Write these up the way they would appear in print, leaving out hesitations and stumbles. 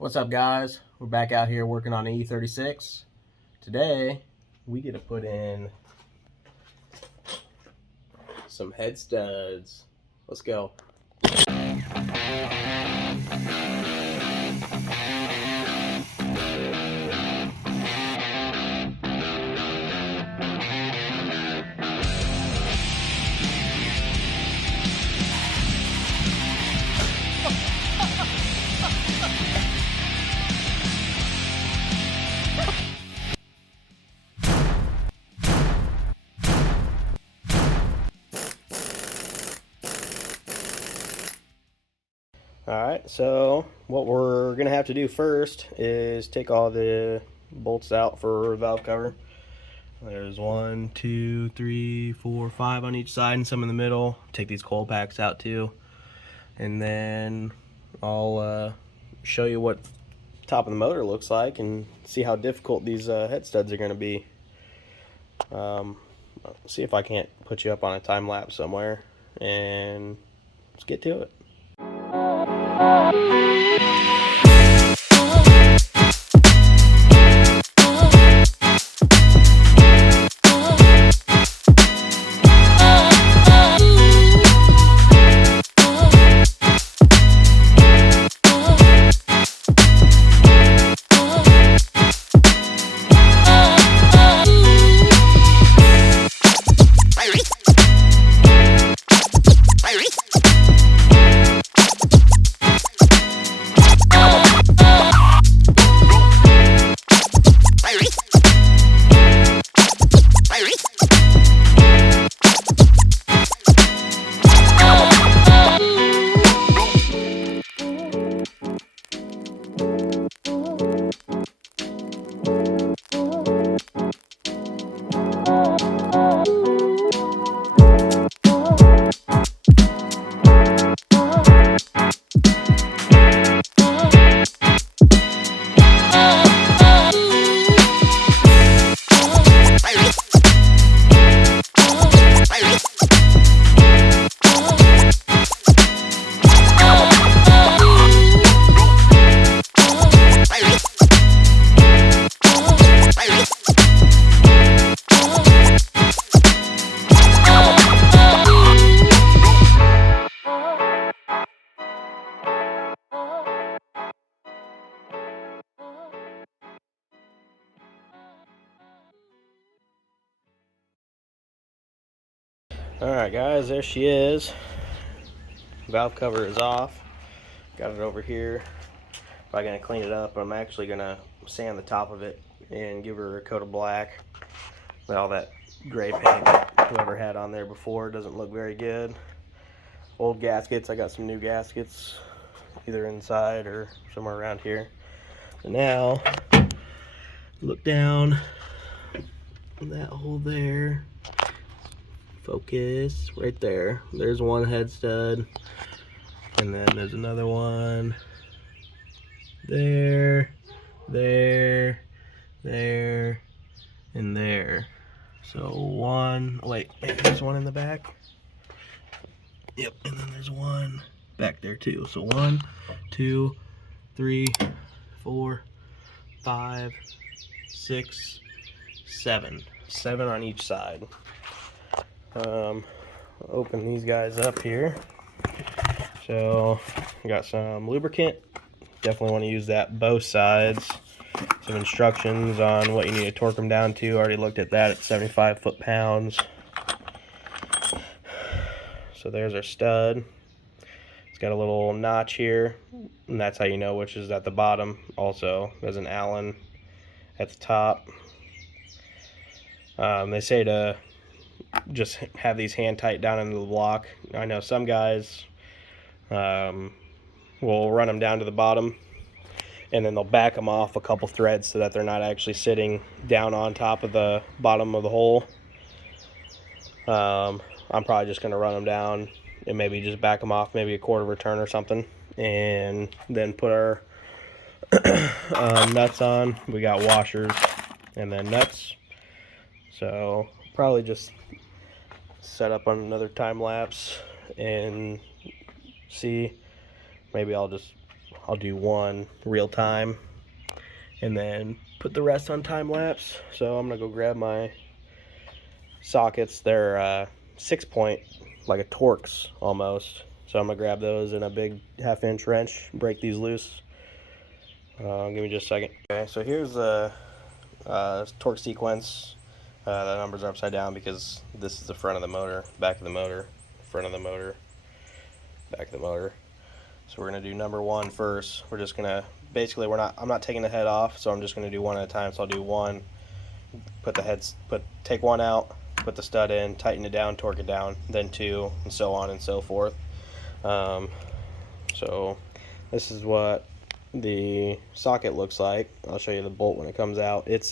What's up, guys? We're back out here working on the E36. Today we get to put in some head studs. Let's go. Alright, so what we're going to have to do first is take all the bolts out for valve cover. There's 1, 2, 3, 4, 5 on each side and some in the middle. Take these coil packs out too. And then I'll show you what top of the motor looks like and see how difficult these head studs are going to be. See if I can't put you up on a time lapse somewhere, and let's get to it. Alright guys, there she is. Valve cover is off. Got it over here. Probably going to clean it up. I'm actually going to sand the top of it and give her a coat of black. All that gray paint that whoever had on there before doesn't look very good. Old gaskets, I got some new gaskets either inside or somewhere around here. So now, look down that hole there. Focus right there. There's one head stud, and then there's another one there, there, there, and there. So one, wait, maybe there's one in the back. Yep, and then there's one back there too. So 1, 2, 3, 4, 5, 6, 7. 7 on each side. Open these guys up here. So I got some lubricant. Definitely want to use that both sides. Some instructions on what you need to torque them down to. Already looked at that at 75 foot-pounds. So there's our stud. It's got a little notch here, and that's how you know which is at the bottom. Also, there's an Allen at the top. They say to just have these hand tight down into the block. I know some guys will run them down to the bottom, and then they'll back them off a couple threads so that they're not actually sitting down on top of the bottom of the hole. I'm probably just going to run them down and maybe just back them off maybe a quarter of a turn or something, and then put our nuts on. We got washers and then nuts. So probably just set up on another time lapse and see. Maybe I'll just I'll do one real time and then put the rest on time lapse. So I'm gonna go grab my sockets. They're 6-point, like a Torx almost. So I'm gonna grab those in a big 1/2-inch wrench, break these loose. Give me just a second. Okay, so here's the torque sequence. The numbers are upside down because this is the front of the motor, back of the motor, front of the motor, back of the motor. So we're gonna do number 1 first. We're just gonna, basically I'm not taking the head off, so I'm just gonna do one at a time. So I'll do 1, take 1 out, put the stud in, tighten it down, torque it down, then 2, and so on and so forth. So this is what the socket looks like. I'll show you the bolt when it comes out. It's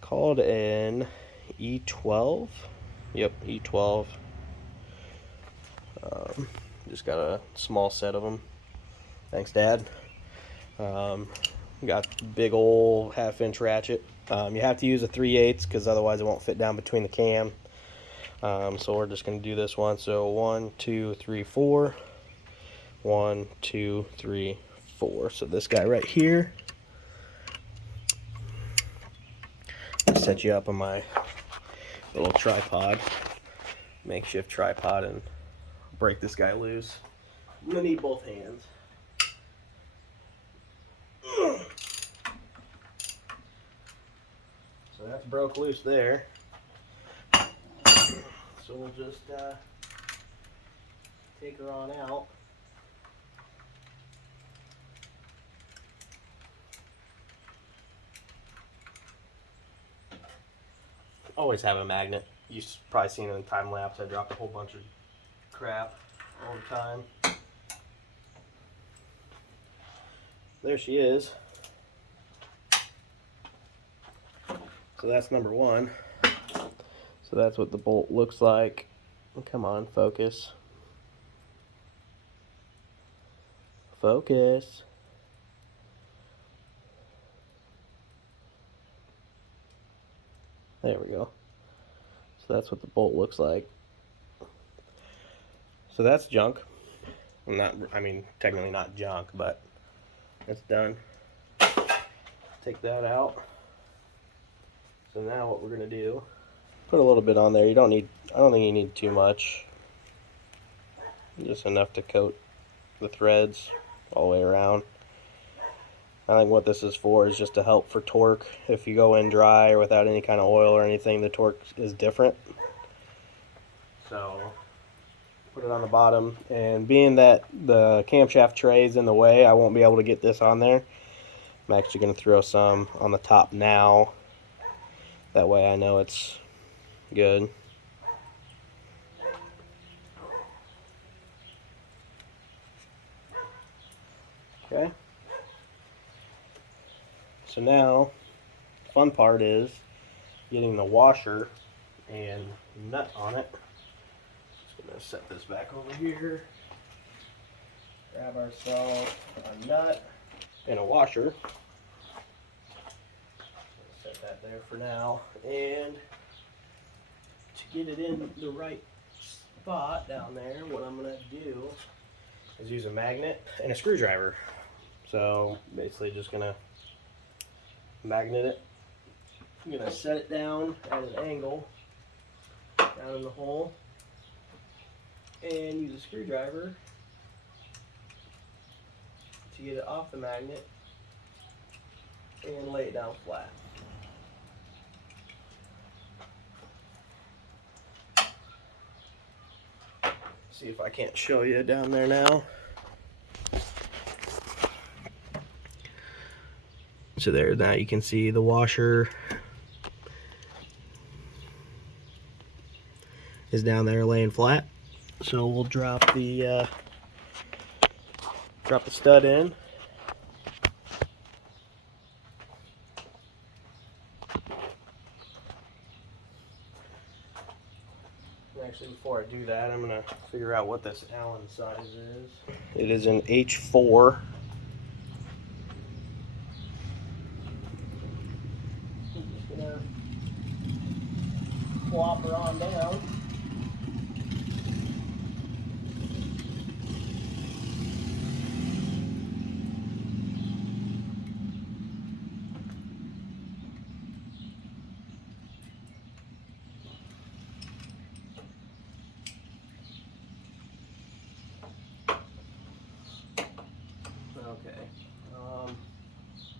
called an E12. Yep, E12. Just got a small set of them. Thanks, Dad. Got big old 1/2-inch ratchet. You have to use a 3/8 because otherwise it won't fit down between the cam. So we're just going to do this one. So 1, 2, 3, 4. 1, 2, 3, 4. So this guy right here. I'll set you up on my little tripod, makeshift tripod, and break this guy loose. I'm gonna need both hands. So that's broke loose there. So we'll just take her on out. Always have a magnet. You've probably seen it in time lapse. I dropped a whole bunch of crap all the time. There she is. So that's number 1. So that's what the bolt looks like. Come on, focus. Focus. There we go. So that's what the bolt looks like. So that's junk. I mean, technically not junk, but it's done. Take that out. So now what we're gonna do, put a little bit on there. I don't think you need too much. Just enough to coat the threads all the way around. I think what this is for is just to help for torque. If you go in dry or without any kind of oil or anything, the torque is different. So put it on the bottom, and being that the camshaft tray is in the way, I won't be able to get this on there. I'm actually going to throw some on the top now. That way I know it's good. Okay. So now, the fun part is getting the washer and nut on it. Just gonna set this back over here. Grab ourselves a nut and a washer. Set that there for now. And to get it in the right spot down there, what I'm gonna do is use a magnet and a screwdriver. So basically just gonna magnet it. I'm gonna set it down at an angle down in the hole and use a screwdriver to get it off the magnet and lay it down flat. See if I can't show you down there now. So there, now you can see the washer is down there laying flat. So we'll drop the stud in. Actually, before I do that, I'm gonna figure out what this Allen size is. It is an H4. Flop her on down.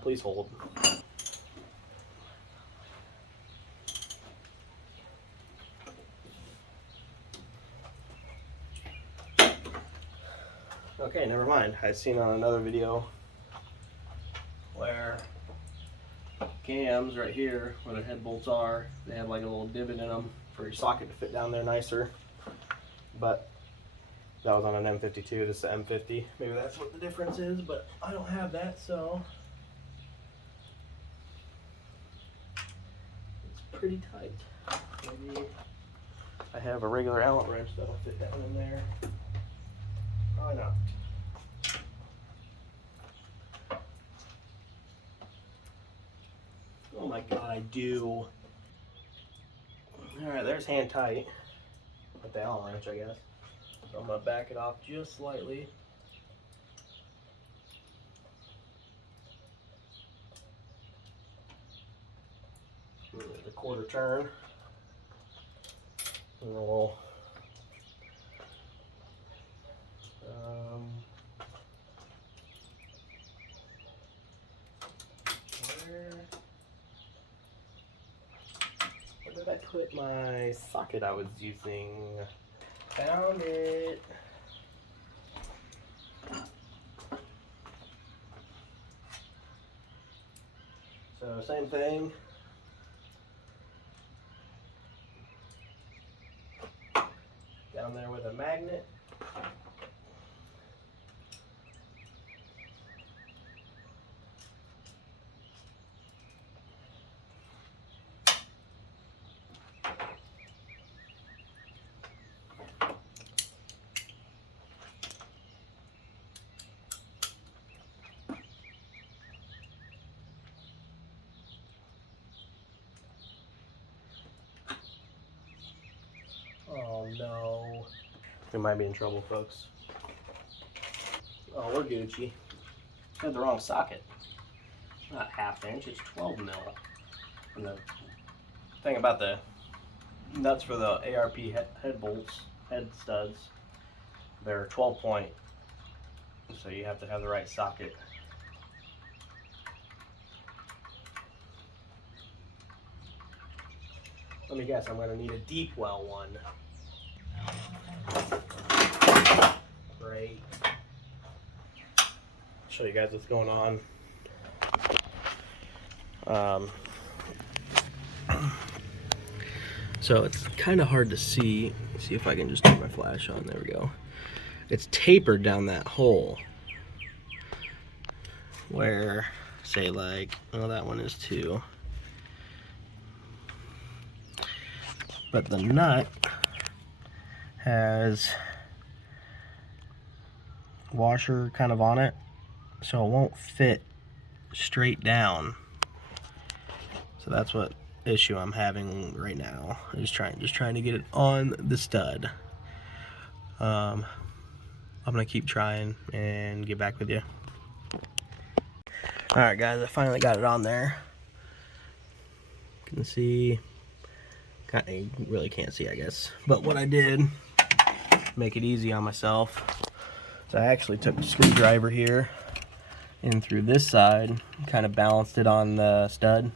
Please hold. Okay, never mind. I seen on another video where cams right here, where the head bolts are, they have like a little divot in them for your socket to fit down there nicer. But that was on an M52, this is the M50. Maybe that's what the difference is, but I don't have that, so it's pretty tight. Maybe I have a regular Allen wrench that'll fit down in there. Probably not. Oh my god, I do. Alright, there's hand tight with the Allen wrench, I guess. So I'm going to back it off just slightly. The quarter turn. And we'll where did I put my socket I was using? Found it. So same thing. Down there with a magnet. Oh no. We might be in trouble, folks. Oh, we're Gucci. Had the wrong socket. It's not ½ inch, it's 12 mil. And the thing about the nuts for the ARP head bolts, head studs, they're 12 point. So you have to have the right socket. Let me guess, I'm going to need a deep well one. Great. Show you guys what's going on. So it's kind of hard to see. See if I can just turn my flash on. There we go. It's tapered down that hole. Where, say like, oh, that one is 2. But the nut has washer kind of on it, so it won't fit straight down. So that's what issue I'm having right now. I'm just trying to get it on the stud. I'm gonna keep trying and get back with you. All right, guys, I finally got it on there. You can see. You really can't see, I guess. But what I did, make it easy on myself, so I actually took the screwdriver here in through this side, kind of balanced it on the stud,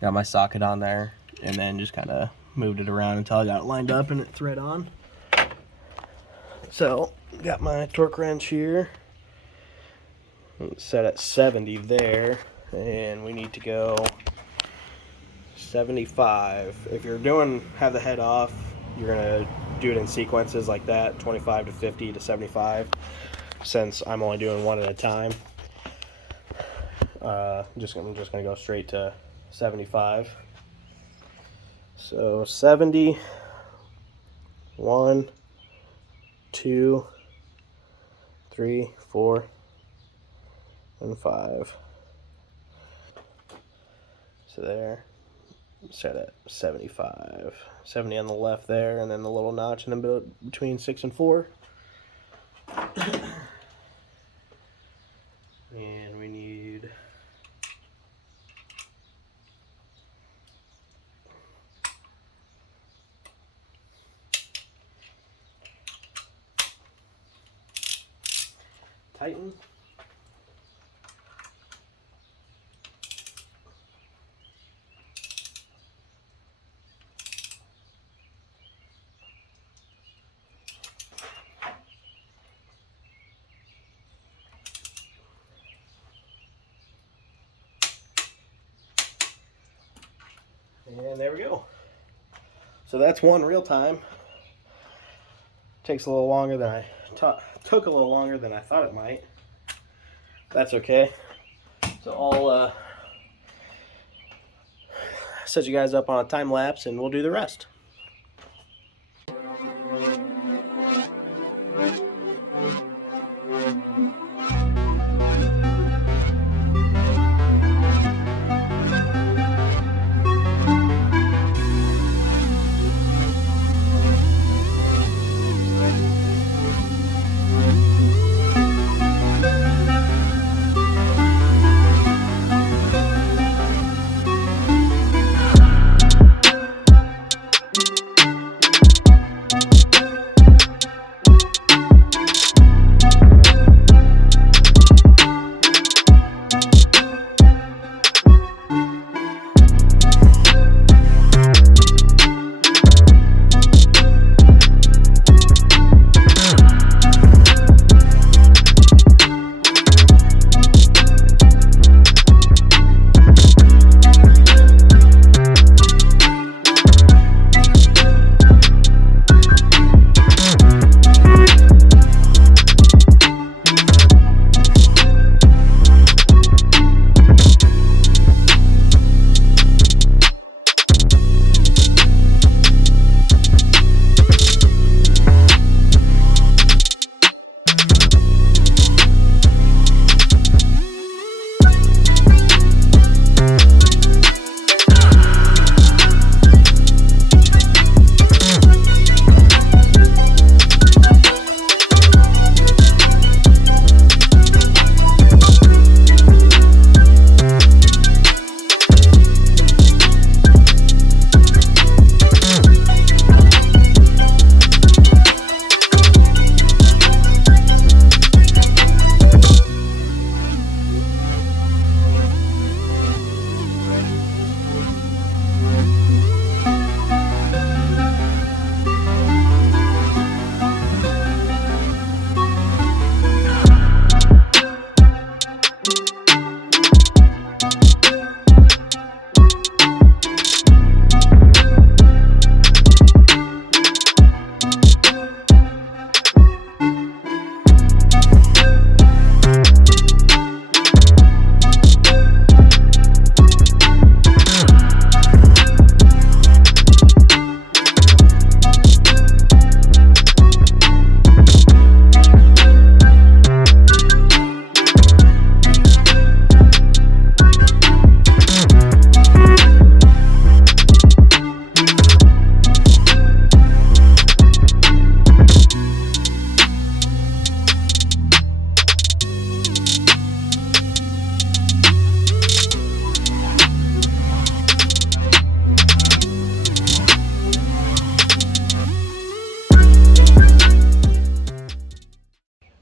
got my socket on there, and then just kind of moved it around until I got it lined up and it thread on. So, got my torque wrench here, set at 70 there, and we need to go 75. If you're have the head off, you're gonna do it in sequences like that, 25 to 50 to 75. Since I'm only doing one at a time, I'm just gonna go straight to 75. So 70, 1, 2, 3, 4, and 5. So there. Set at 75. 70 on the left there, and then the little notch in the between 6 and 4. And we need tighten. And there we go. So that's one real time. Takes a little longer than took a little longer than I thought it might. That's okay. So I'll set you guys up on a time lapse and we'll do the rest.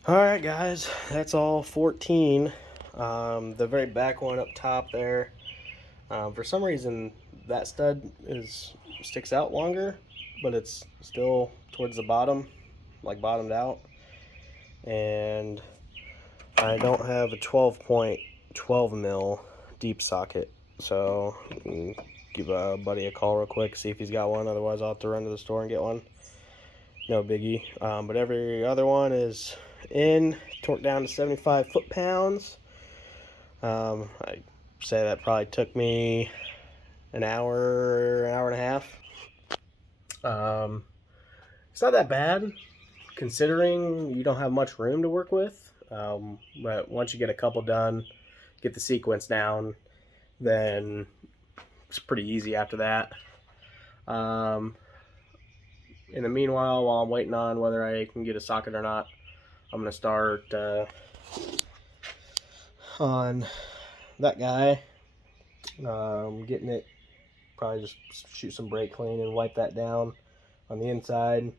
Alright guys, that's all 14. The very back one up top there, for some reason that stud sticks out longer, but it's still towards the bottom, like bottomed out. And I don't have a 12.12 mil deep socket, so give a buddy a call real quick, see if he's got one. Otherwise I'll have to run to the store and get one. No biggie. But every other one is in, torqued down to 75 foot-pounds. I say that probably took me an hour and a half. It's not that bad considering you don't have much room to work with. But once you get a couple done, get the sequence down, then it's pretty easy after that. In the meanwhile, while I'm waiting on whether I can get a socket or not, I'm going to start on that guy, getting it, probably just shoot some brake clean and wipe that down on the inside.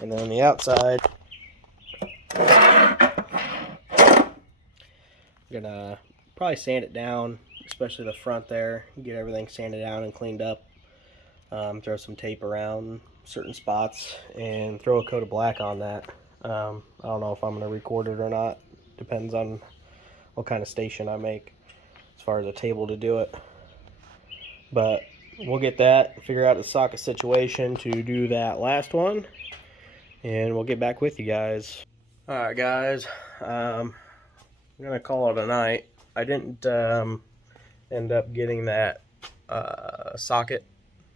And then on the outside, I'm going to probably sand it down, especially the front there, get everything sanded down and cleaned up. Throw some tape around certain spots and throw a coat of black on that. I don't know if I'm going to record it or not. Depends on what kind of station I make as far as a table to do it. But we'll get that, figure out the socket situation to do that last one, and we'll get back with you guys. Alright guys, I'm gonna call it a night. I didn't end up getting that socket.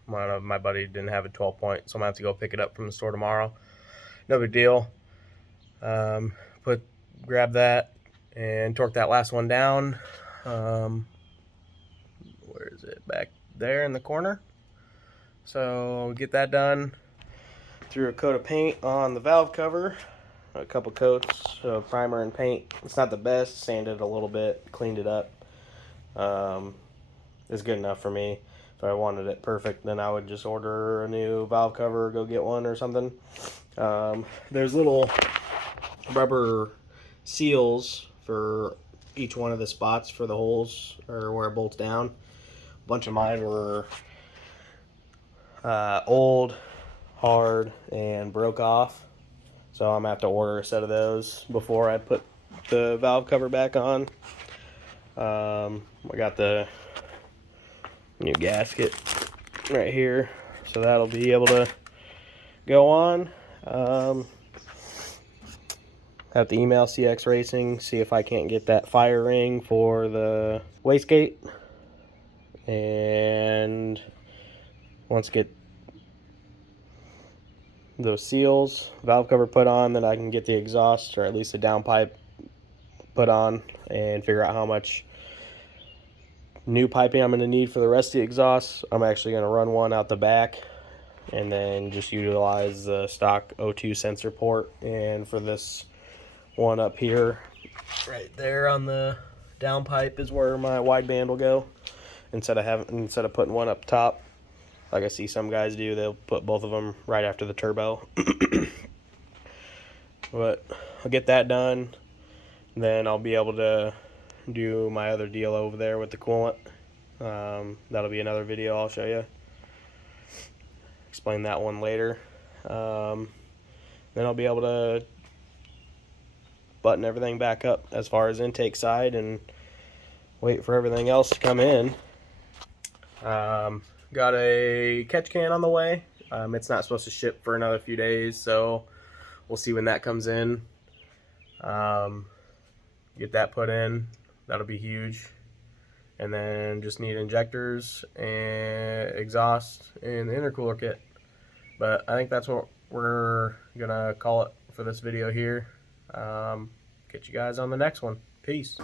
My buddy didn't have a 12 point, so I'm gonna have to go pick it up from the store tomorrow. No big deal. Grab that and torque that last one down. Where is it? Back there in the corner. So get that done. Threw a coat of paint on the valve cover, a couple coats of primer and paint. It's not the best, sanded a little bit, cleaned it up. It's good enough for me. If I wanted it perfect, then I would just order a new valve cover or go get one or something. There's little rubber seals for each one of the spots for the holes or where it bolts down. A bunch of mine were old, hard, and broke off, so I'm gonna have to order a set of those before I put the valve cover back on. I got the new gasket right here, so that'll be able to go on. Have to email CX Racing, see if I can't get that fire ring for the wastegate, and once get those seals, valve cover put on, then I can get the exhaust, or at least the downpipe, put on and figure out how much new piping I'm going to need for the rest of the exhaust. I'm actually going to run one out the back and then just utilize the stock O2 sensor port. And for this one up here, right there on the downpipe, is where my wideband will go. Instead of putting one up top, like I see some guys do, they'll put both of them right after the turbo. But I'll get that done, then I'll be able to do my other deal over there with the coolant. That'll be another video I'll show you. Explain that one later. Then I'll be able to button everything back up as far as intake side and wait for everything else to come in. Got a catch can on the way. It's not supposed to ship for another few days, so we'll see when that comes in. Get that put in. That'll be huge. And then just need injectors and exhaust and the intercooler kit. But I think that's what we're gonna call it for this video here. Get you guys on the next one. Peace.